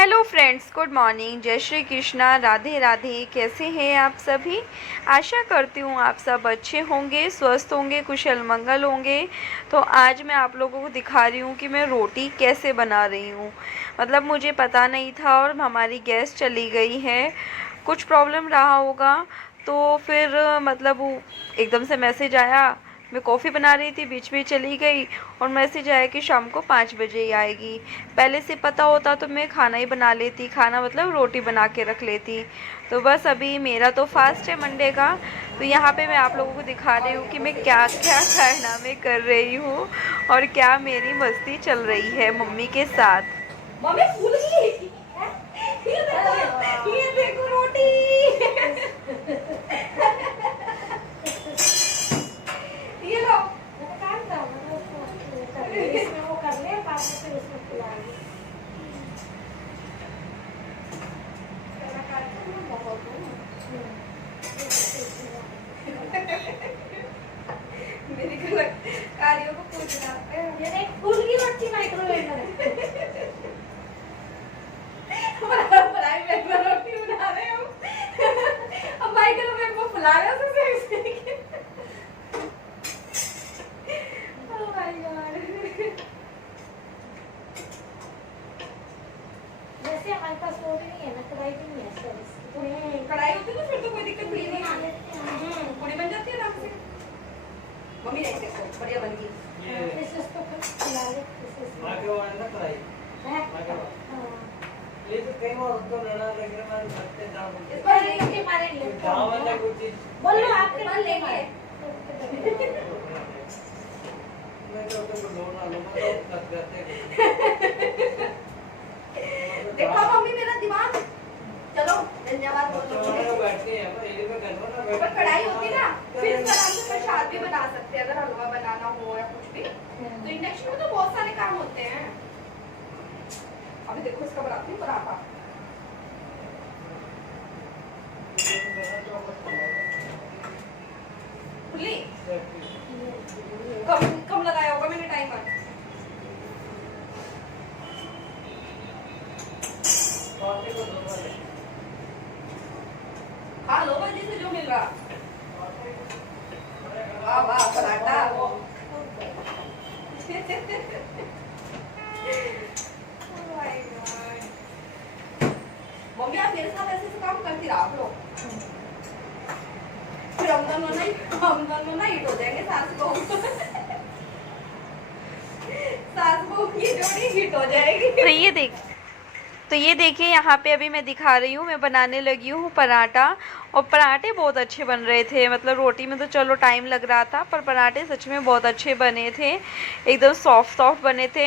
Hello friends, good morning, जय श्री कृष्णा, राधे राधे। कैसे हैं आप सभी? आशा करती हूँ आप सब अच्छे होंगे, स्वस्थ होंगे, कुशल मंगल होंगे। तो आज मैं आप लोगों को दिखा रही हूँ कि मैं रोटी कैसे बना रही हूँ। मतलब मुझे पता नहीं था और हमारी गैस चली गई है, कुछ प्रॉब्लम रहा होगा। तो फिर एकदम से मैसेज आया। मैं कॉफ़ी बना रही थी, बीच में चली गई और मैसेज आया कि शाम को 5 बजे ही आएगी। पहले से पता होता तो मैं खाना ही बना लेती, खाना मतलब रोटी बना के रख लेती। तो बस अभी मेरा तो फास्ट है मंडे का। तो यहाँ पे मैं आप लोगों को दिखा रही हूँ कि मैं क्या क्या कारनामे कर रही हूँ और क्या मेरी मस्ती चल रही है मम्मी के साथ। मम्मी फूल गई। ये देखो रोटी। ये लो। इसमें वो कर ले, बाद में फिर उसमें खिलाएंगे। मेरी कार्यों को पूछना ये देख फूल की रोटी माइक्रोवेव में फ्राई पैन में रोटी बना रहे हो। अब माइक्रोवेव को फुला रहे हो सबसे। Oh my God. जैसे हमारे पास वो भी नहीं है ना, कढ़ाई भी नहीं है सर। कढ़ाई होती है तो फिर तो कोई दिक्कत नहीं है, पूरी बन जाती है आराम से। मम्मी नहीं देखो बढ़िया बन गई। इसको खिला ले। ये तो कई बार उसको लड़ा लग रहा है सकते जाओ इस बार लेंगे हमारे लिए जाओ वाला कुछ चीज बोलो आपके बार लेंगे। मैं तो लोन ना लो मैं तो कर देते देखो मम्मी मेरा दिमाग। चलो धन्यवाद तो बोलो। बैठते हैं पर ये में करना ना पर कढ़ाई होती ना, फिर इस आराम से प्रसाद भी बना सकते हैं अगर हलवा बनाना हो या कुछ भी। तो इंडक्शन में तो बहुत सारे काम होते हैं। अभी देखो इसका बनाती हूँ पराठा। खुली कम कम लगाया होगा मैंने टाइमर। खा लो बल्दी से जो मिल रहा। वाह वाह पराठा। मम्मी आप मेरे साथ ऐसे काम करती रहा करो। फिर हम दोनों ना हिट हो जाएंगे सास बहू। सास बहू की जोड़ी हिट हो जाएगी। तो ये देखिए, यहाँ पे अभी मैं दिखा रही हूँ, मैं बनाने लगी हूँ पराठा। और पराठे बहुत अच्छे बन रहे थे। मतलब रोटी में तो चलो टाइम लग रहा था, पर पराठे सच में बहुत अच्छे बने थे, एकदम सॉफ्ट सॉफ्ट बने थे।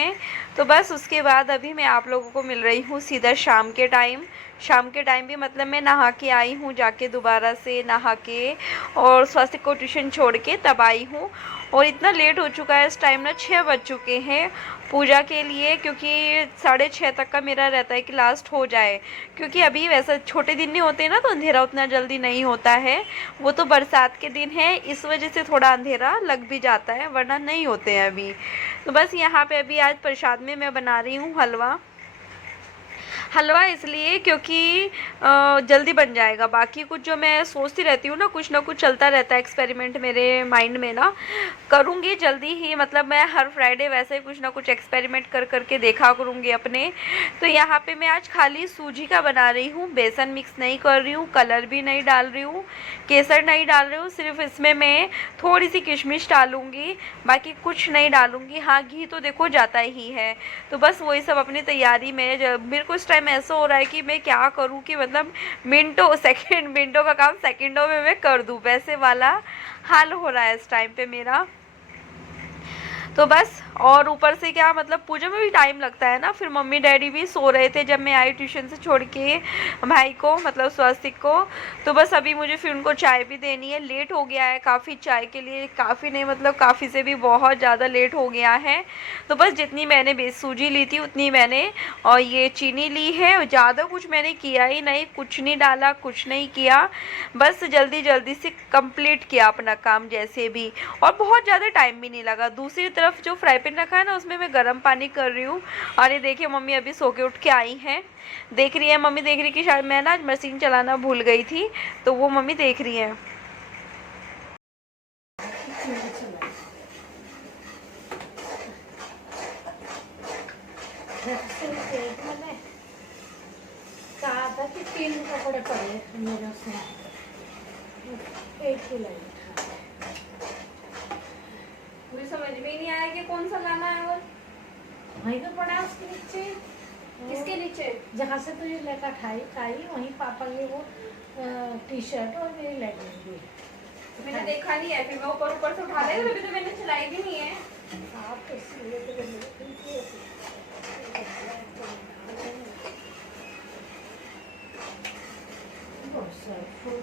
तो बस उसके बाद अभी मैं आप लोगों को मिल रही हूँ सीधा शाम के टाइम। शाम के टाइम भी मतलब मैं नहा के आई हूँ, जाके दोबारा से नहा के और स्वास्थ्य को ट्यूशन छोड़ के तब आई हूँ। और इतना लेट हो चुका है, इस टाइम ना 6 बज चुके हैं पूजा के लिए, क्योंकि 6:30 तक का मेरा रहता है कि लास्ट हो जाए। क्योंकि अभी वैसा छोटे दिन नहीं होते ना, तो अंधेरा उतना जल्दी नहीं होता है। वो तो बरसात के दिन है, इस वजह से थोड़ा अंधेरा लग भी जाता है, वरना नहीं होते हैं अभी। तो बस यहाँ पे अभी आज प्रसाद में मैं बना रही हूँ हलवा। हलवा इसलिए क्योंकि जल्दी बन जाएगा। बाकी कुछ जो मैं सोचती रहती हूँ ना कुछ चलता रहता है एक्सपेरिमेंट मेरे माइंड में ना, करूँगी जल्दी ही। मतलब मैं हर फ्राइडे वैसे कुछ ना कुछ एक्सपेरिमेंट कर करके देखा करूँगी अपने। तो यहाँ पे मैं आज खाली सूजी का बना रही हूँ, बेसन मिक्स नहीं कर रही हूँ, कलर भी नहीं डाल रही हूँ, केसर नहीं डाल रही हूँ। सिर्फ इसमें मैं थोड़ी सी किशमिश डालूँगी, बाकी कुछ नहीं डालूँगी। हाँ, घी तो देखो जाता ही है। तो बस वही सब अपनी तैयारी में। मेरे को इस टाइम ऐसा हो रहा है कि मैं क्या करूं कि मतलब मिनटों का काम सेकंडों में मैं कर दूं, वैसे वाला हाल हो रहा है इस टाइम पे मेरा। तो बस, और ऊपर से क्या मतलब पूजा में भी टाइम लगता है ना। फिर मम्मी डैडी भी सो रहे थे जब मैं आई ट्यूशन से छोड़ के भाई को, मतलब स्वस्तिक को। तो बस अभी मुझे फिर उनको चाय भी देनी है। लेट हो गया है काफ़ी चाय के लिए, काफ़ी नहीं मतलब काफ़ी से भी बहुत ज़्यादा लेट हो गया है। तो बस जितनी मैंने बेस सूजी ली थी उतनी मैंने और ये चीनी ली है। ज़्यादा कुछ मैंने किया ही नहीं, कुछ नहीं डाला, कुछ नहीं किया। बस जल्दी जल्दी से कंप्लीट किया अपना काम जैसे भी, और बहुत ज़्यादा टाइम भी नहीं लगा। दूसरी तरफ तरफ जो फ्राई पैन रखा है ना उसमें मैं गर्म पानी कर रही हूँ। और ये देखिए मम्मी अभी सो के उठ के आई हैं, देख रही है मम्मी, देख रही कि शायद मैं ना आज मशीन चलाना भूल गई थी, तो वो मम्मी देख रही है। मैंने कहा था कि 3 कपड़े पड़े मेरे उसमें, एक ही लाइन था। मुझे समझ में ही नहीं आया कि कौन सा लाना है। और वहीं पे पड़ा है उसके नीचे, किसके नीचे? जहाँ से तुझे लेकर खाई वहीं पापा की वो टी शर्ट और मेरी लेगिंग भी। मैंने देखा नहीं है, फिर मैं ऊपर ऊपर से उठा लेगा, अभी तो मैंने चलाई भी नहीं है। आप तो इसलिए तो बहुत सारे फूल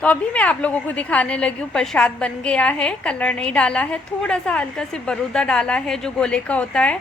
तो अभी मैं आप लोगों को दिखाने लगी हूँ, प्रसाद बन गया है, कलर नहीं डाला है, थोड़ा सा हल्का से बरूदा डाला है जो गोले का होता है।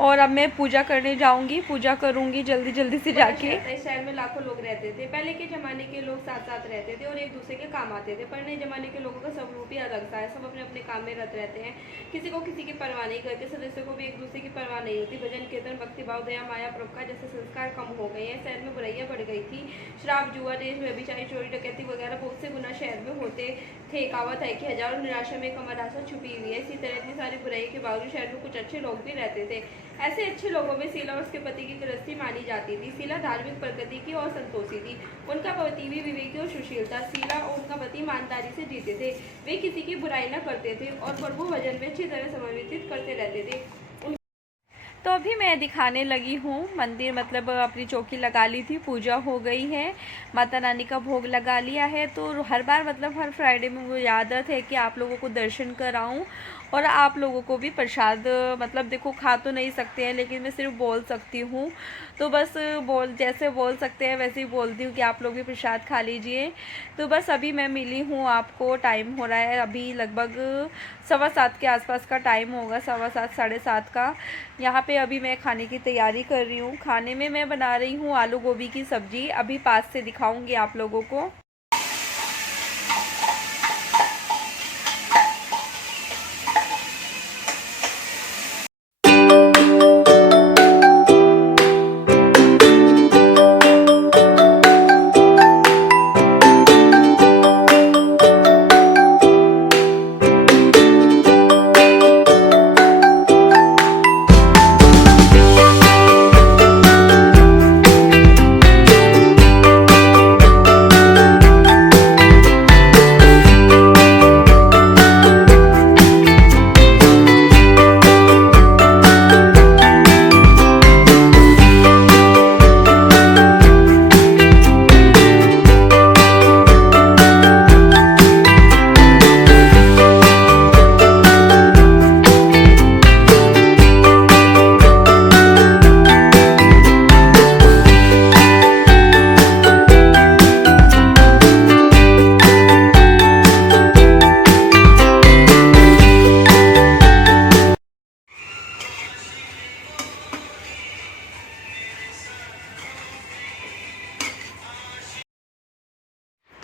और अब मैं पूजा करने जाऊंगी, पूजा करूंगी जल्दी जल्दी से जाके। इस शहर में लाखों लोग रहते थे, पहले के जमाने के लोग साथ साथ रहते थे और एक दूसरे के काम आते थे, पर नए जमाने के लोगों का सब रूप ही अलग सा है, सब अपने अपने काम में रत रहते हैं, किसी को किसी की परवाह नहीं करते, सदस्यों को भी एक दूसरे की परवाह नहीं होती। भजन कीर्तन भक्ति भाव दया माया परोपकार जैसे संस्कार कम हो गए हैं, शहर में बुराइयां बढ़ गई थी, शराब जुआ देश व्यभिचारी चोरी डकैती वगैरह बहुत से गुना शहर में होते थे। कहावत है कि हजारों निराशा में कमर आशा छुपी हुई है। इसी तरह इतनी सारी बुराई के बावजूद शहर में कुछ अच्छे लोग भी रहते थे। ऐसे अच्छे लोगों में शीला और उसके पति की गृहस्थी मानी जाती थी। शीला धार्मिक प्रकृति की और संतोषी थी, उनका पति भी विवेकी और सुशील था। शीला और उनका पति ईमानदारी से जीते थे, वे किसी की बुराई न करते थे और प्रभु भजन में अच्छी तरह समन्वित करते रहते थे। तो अभी मैं दिखाने लगी हूँ मंदिर, मतलब अपनी चौकी लगा ली थी, पूजा हो गई है, माता रानी का भोग लगा लिया है। तो हर बार मतलब हर फ्राइडे में वो आदत है कि आप लोगों को दर्शन कराऊं और आप लोगों को भी प्रसाद, मतलब देखो खा तो नहीं सकते हैं लेकिन मैं सिर्फ बोल सकती हूँ, तो बस जैसे बोल सकते हैं वैसे ही बोलती हूँ कि आप लोग भी प्रसाद खा लीजिए। तो बस अभी मैं मिली हूँ आपको, टाइम हो रहा है अभी लगभग 7:15 के आसपास का टाइम होगा, 7:15 7:30 का। यहाँ पे अभी मैं खाने की तैयारी कर रही हूँ। खाने में मैं बना रही हूँ आलू गोभी की सब्ज़ी, अभी पास से दिखाऊँगी आप लोगों को।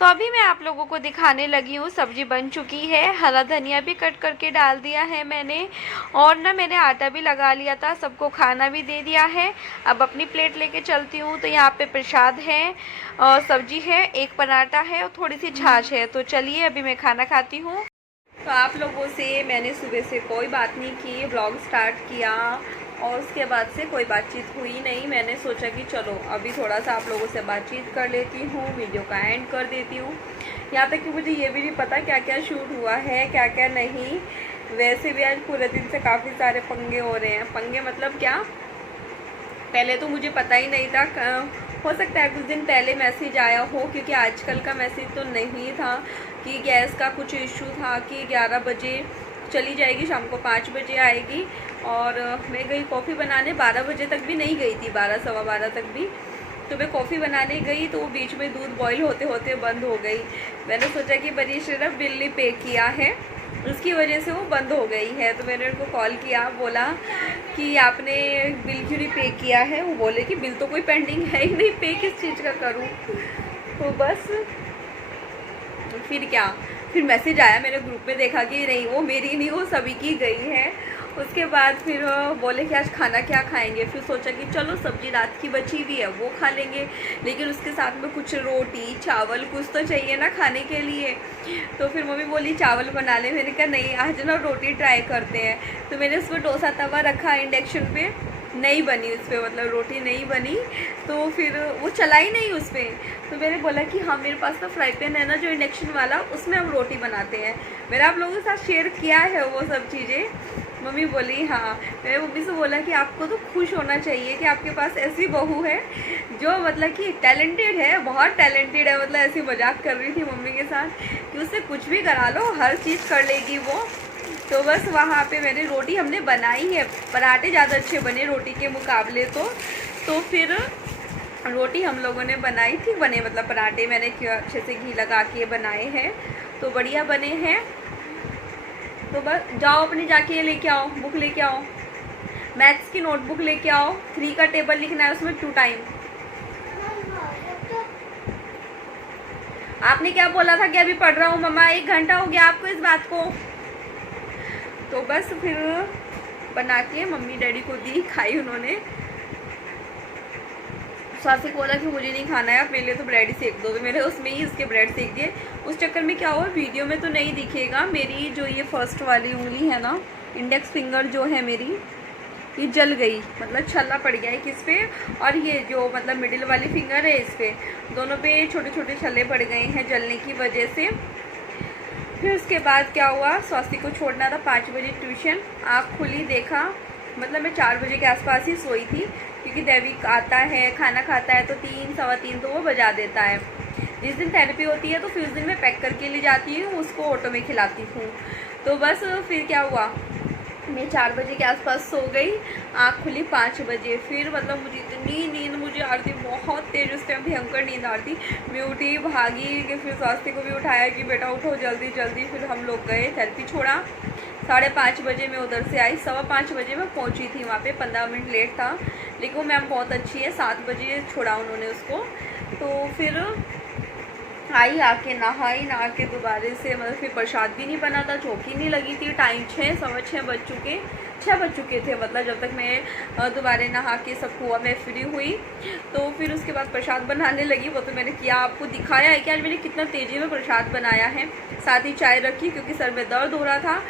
अभी मैं आप लोगों को दिखाने लगी हूँ, सब्जी बन चुकी है। हरा धनिया भी कट करके डाल दिया है मैंने, और ना मैंने आटा भी लगा लिया था, सबको खाना भी दे दिया है। अब अपनी प्लेट लेके चलती हूँ। तो यहाँ पे प्रसाद है और सब्जी है, एक पराठा है और थोड़ी सी छाछ है। तो चलिए अभी मैं खाना खाती हूँ। तो आप लोगों से मैंने सुबह से कोई बात नहीं की, ब्लॉग स्टार्ट किया और उसके बाद से कोई बातचीत हुई नहीं। मैंने सोचा कि चलो अभी थोड़ा सा आप लोगों से बातचीत कर लेती हूँ, वीडियो का एंड कर देती हूँ। यहाँ तक कि मुझे ये भी नहीं पता क्या क्या शूट हुआ है, क्या क्या नहीं। वैसे भी आज पूरे दिन से काफ़ी सारे पंगे हो रहे हैं। पंगे मतलब क्या, पहले तो मुझे पता ही नहीं था, हो सकता है कुछ दिन पहले मैसेज आया हो, क्योंकि आजकल का मैसेज तो नहीं था कि गैस का कुछ इशू था कि 11 बजे चली जाएगी, शाम को 5 बजे आएगी। और मैं गई कॉफ़ी बनाने, 12 बजे तक भी नहीं गई थी, 12 सवा 12 तक भी। तो मैं कॉफ़ी बनाने गई तो वो बीच में दूध बॉईल होते होते बंद हो गई। मैंने सोचा कि मनीष ने बिल नहीं पे किया है, उसकी वजह से वो बंद हो गई है। तो मैंने उनको कॉल किया, बोला कि आपने बिल क्यों नहीं पे किया है। वो बोले कि बिल तो कोई पेंडिंग है ही नहीं, पे किस चीज़ का करूँ। तो बस फिर क्या, फिर मैसेज आया, मैंने ग्रुप में देखा कि नहीं वो मेरी नहीं, वो सभी की गई है। उसके बाद फिर बोले कि आज खाना क्या खाएंगे। फिर सोचा कि चलो सब्जी रात की बची हुई है वो खा लेंगे, लेकिन उसके साथ में कुछ रोटी चावल कुछ तो चाहिए ना खाने के लिए। तो फिर मम्मी बोली चावल बना ले। मैंने कहा नहीं, आज ना रोटी ट्राई करते हैं। तो मैंने उसमें डोसा तवा रखा इंडक्शन पे, नहीं बनी उस पर, मतलब रोटी नहीं बनी। तो फिर वो चला ही नहीं उस पर। तो मैंने बोला कि हाँ मेरे पास ना फ्राई पैन है ना जो इंडक्शन वाला, उसमें हम रोटी बनाते हैं। मैंने आप लोगों के साथ शेयर किया है वो सब चीज़ें। मम्मी बोली हाँ। मैंने मम्मी से बोला कि आपको तो खुश होना चाहिए कि आपके पास ऐसी बहू है जो मतलब कि टैलेंटेड है, बहुत टैलेंटेड है। मतलब ऐसी मजाक कर रही थी मम्मी के साथ कि उससे कुछ भी करा लो, हर चीज़ कर लेगी वो। तो बस वहाँ पे मैंने रोटी हमने बनाई है, पराठे ज़्यादा अच्छे बने रोटी के मुकाबले। तो फिर रोटी हम लोगों ने बनाई थी, बने मतलब पराठे मैंने अच्छे से घी लगा के बनाए हैं, तो बढ़िया बने हैं। तो बस जाओ अपने जाके लेके आओ, बुक लेके आओ, मैथ्स की नोटबुक लेके आओ, 3 का टेबल लिखना है उसमें 2 टाइम। आपने क्या बोला था कि अभी पढ़ रहा हूँ मम्मा, 1 घंटा हो गया आपको इस बात को। तो बस फिर बना के मम्मी डैडी को दी, खाई उन्होंने। सासी को बोला कि मुझे नहीं खाना है, आप मेरे लिए तो ब्रेड ही सेक दो। तो मेरे उसमें ही उसके ब्रेड सेक दिए। उस चक्कर में क्या हुआ, वीडियो में तो नहीं दिखेगा, मेरी जो ये फर्स्ट वाली उंगली है ना, इंडेक्स फिंगर जो है मेरी, ये जल गई, मतलब छल्ला पड़ गया है किस पे, और ये जो मतलब मिडिल वाली फिंगर है इस पे, दोनों पे छोटे छोटे छल्ले पड़ गए हैं जलने की वजह से। फिर उसके बाद क्या हुआ, स्वास्थ्य को छोड़ना था 5 बजे ट्यूशन, आँख खुली देखा, मतलब मैं 4 बजे के आसपास ही सोई थी, क्योंकि दैविक आता है खाना खाता है तो 3 सवा 3 तो वो बजा देता है। जिस दिन थेरेपी होती है तो फिर उस दिन मैं पैक करके ले जाती हूँ, उसको ऑटो में खिलाती हूँ। तो बस फिर क्या हुआ, मैं 4 बजे के आसपास सो गई, आँख खुली 5 बजे। फिर मतलब मुझे इतनी नींद मुझे आ रही थी, बहुत तेज, उस टाइम भयंकर नींद आ रही थी। मैं उठी, भागी कि फिर स्वास्थ्य को भी उठाया कि बेटा उठो जल्दी जल्दी। फिर हम लोग गए, थेरेपी छोड़ा। 5:30 बजे मैं उधर से आई, 5:15 बजे मैं पहुंची थी वहाँ पे, 15 मिनट लेट था, लेकिन वो मैम बहुत अच्छी है, 7 बजे छोड़ा उन्होंने उसको। तो फिर आई, आके नहाई, नहा के दोबारा से मतलब फिर प्रसाद भी नहीं बना था, चौकी नहीं लगी थी, टाइम 6 सवा 6 बज चुके थे, मतलब जब तक मैं दोबारा नहा के सब हुआ मैं फ्री हुई। तो फिर उसके बाद प्रसाद बनाने लगी, वो तो मैंने किया, आपको दिखाया है कि आज मैंने कितना तेज़ी में प्रसाद बनाया है। साथ ही चाय रखी क्योंकि सर में दर्द हो रहा था,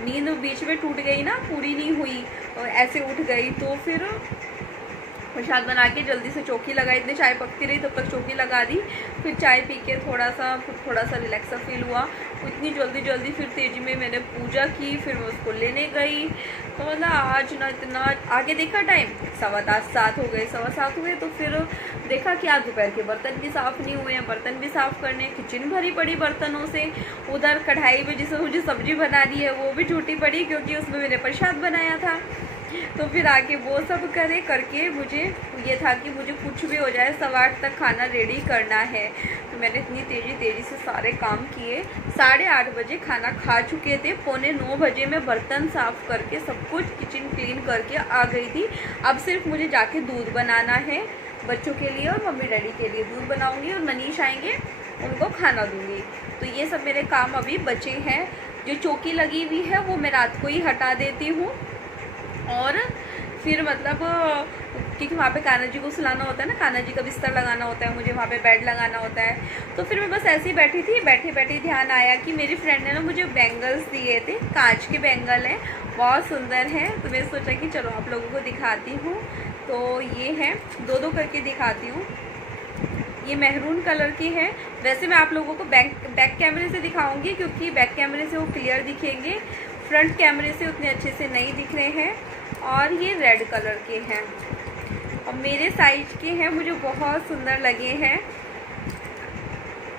नींद बीच में टूट गई ना, पूरी नहीं हुई, ऐसे उठ गई। तो फिर प्रसाद बना के जल्दी से चौकी लगाई, इतनी चाय पकती रही तब तक चौकी लगा दी। फिर चाय पी के थोड़ा सा रिलैक्स फील हुआ। इतनी जल्दी फिर तेजी में मैंने पूजा की, फिर मैं उसको लेने गई। तो मतलब आज ना इतना आगे देखा टाइम 7:15 हो गए, 7:15 हुए। तो फिर देखा कि आज दोपहर के बर्तन भी साफ़ नहीं हुए हैं, बर्तन भी साफ़ करने, किचन भरी पड़ी बर्तनों से। उधर कढ़ाई में जिसमें मुझे सब्जी बनानी है वो भी झूठी पड़ी, क्योंकि उसमें मैंने प्रसाद बनाया था। तो फिर आके वो सब करके मुझे ये था कि मुझे कुछ भी हो जाए 8:15 तक खाना रेडी करना है। तो मैंने इतनी तेज़ी से सारे काम किए, 8:30 बजे खाना खा चुके थे, 8:45 बजे मैं बर्तन साफ़ करके सब कुछ किचन क्लीन करके आ गई थी। अब सिर्फ मुझे जाके दूध बनाना है बच्चों के लिए और मम्मी डैडी के लिए दूध बनाऊंगी, और मनीष आएंगे उनको खाना दूंगी। तो ये सब मेरे काम अभी बचे हैं। जो चौकी लगी हुई है वो मैं रात को ही हटा देती हूँ, और फिर मतलब क्योंकि वहाँ पे कान्हा जी को सुलाना होता है ना, कान्हा जी का बिस्तर लगाना होता है, मुझे वहाँ पे बेड लगाना होता है। तो फिर मैं बस ऐसे ही बैठी थी, बैठे बैठे ध्यान आया कि मेरी फ्रेंड ने ना मुझे बैंगल्स दिए थे, कांच के बैंगल हैं, बहुत सुंदर हैं। तो मैंने सोचा कि चलो आप लोगों को दिखाती हूँ। तो ये हैं, दो दो करके दिखाती हूँ। ये मैरून कलर की है। वैसे मैं आप लोगों को बैक कैमरे से दिखाऊंगी, क्योंकि बैक कैमरे से वो क्लियर दिखेंगे, फ्रंट कैमरे से उतने अच्छे से नहीं दिख रहे हैं। और ये रेड कलर के हैं और मेरे साइज के हैं, मुझे बहुत सुंदर लगे हैं।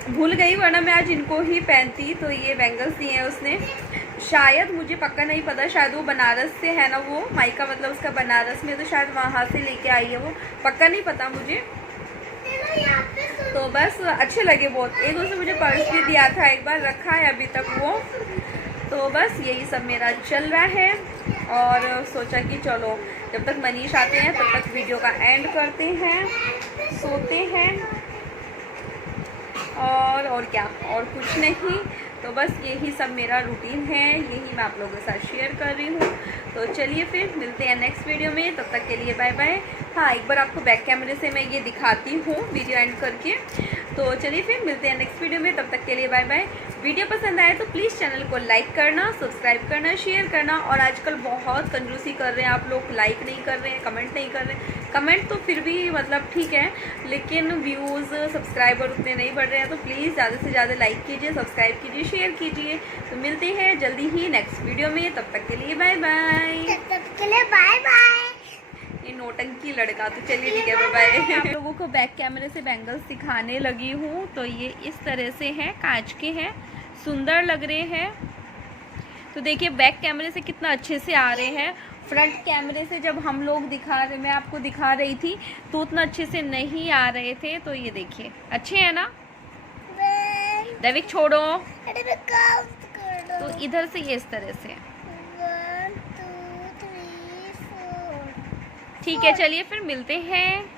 भूल गई, वरना मैं आज इनको ही पहनती। तो ये बैंगल्स दिए हैं उसने, शायद, मुझे पक्का नहीं पता, शायद वो बनारस से है ना, वो मायका मतलब उसका बनारस में, तो शायद वहाँ से लेके आई है वो, पक्का नहीं पता मुझे। तो बस अच्छे लगे बहुत। एक उसने मुझे पर्स भी दिया था, एक बार रखा है अभी तक वो। तो बस यही सब मेरा चल रहा है, और सोचा कि चलो जब तक मनीष आते हैं तब तक वीडियो का एंड करते हैं, सोते हैं, और क्या, और कुछ नहीं। तो बस यही सब मेरा रूटीन है, यही मैं आप लोगों के साथ शेयर कर रही हूँ। तो चलिए फिर मिलते हैं नेक्स्ट वीडियो में, तब तक के लिए बाय बाय। हाँ, एक बार आपको बैक कैमरे से मैं ये दिखाती हूँ वीडियो एंड करके। तो चलिए फिर मिलते हैं नेक्स्ट वीडियो में, तब तक के लिए बाय बाय। वीडियो पसंद आए तो प्लीज़ चैनल को लाइक करना, सब्सक्राइब करना, शेयर करना। और आजकल बहुत कंजूसी कर रहे हैं आप लोग, लाइक नहीं कर रहे हैं, कमेंट नहीं कर रहे हैं। कमेंट तो फिर भी मतलब ठीक है, लेकिन व्यूज़ सब्सक्राइबर उतने नहीं बढ़ रहे हैं। तो प्लीज़ ज़्यादा से ज़्यादा लाइक कीजिए, सब्सक्राइब कीजिए, शेयर कीजिए। तो मिलते हैं जल्दी ही नेक्स्ट वीडियो में, तब तक के लिए बाय बाय। ये नोटंकी लड़का, तो चलिए ठीक है, बाय बाय। आप लोगों को बैक कैमरे से बैंगल्स दिखाने लगी हूँ। तो ये इस तरह से हैं, कांच के हैं, सुंदर लग रहे हैं। तो देखिए बैक कैमरे से कितना अच्छे से आ रहे हैं, फ्रंट कैमरे से जब हम लोग मैं आपको दिखा रही थी तो उतना अच्छे से नहीं आ रहे थे। तो ये देखिए अच्छे हैं ना। दैविक छोड़ो। तो इधर से ये इस तरह से, 1 2 3 4। ठीक है, चलिए फिर मिलते हैं।